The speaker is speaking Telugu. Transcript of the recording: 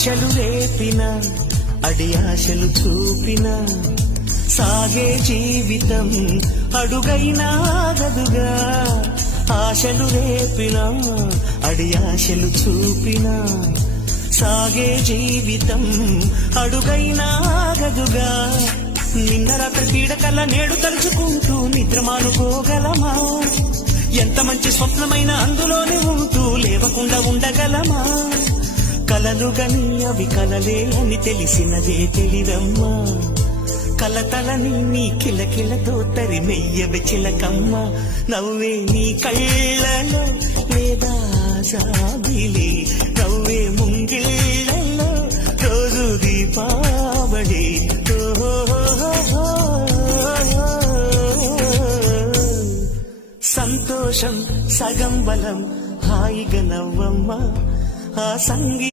ఆశలు రేపిన అడి ఆశలు చూపిన సాగే జీవితం అడుగైనా ఆగదుగా. ఆశలు రేపిన అడి ఆశలు చూపిన సాగే జీవితం అడుగైనా ఆగదుగా. నిన్న రాత్రి పీడకల నేడు తలుచుకుంటూ నిద్రమానుకోగలమా? ఎంత మంచి స్వప్నమైన అందులోనే ఉంటూ లేవకుండా ఉండగలమా? కలలుగని అవి కలలే అని తెలిసినదే తెలిదమ్మా. కలతలని నీ కిలకిలతో తరిమెయ్యవి చిలకమ్మ. నవ్వే నీ కళ్ళలో లేదా సాగిలి, నవ్వే ముంగిళ్ళలో రోజు దీపావళి. సంతోషం సగం బలం హాయిగా నవ్వమ్మ. ఆ సంగీ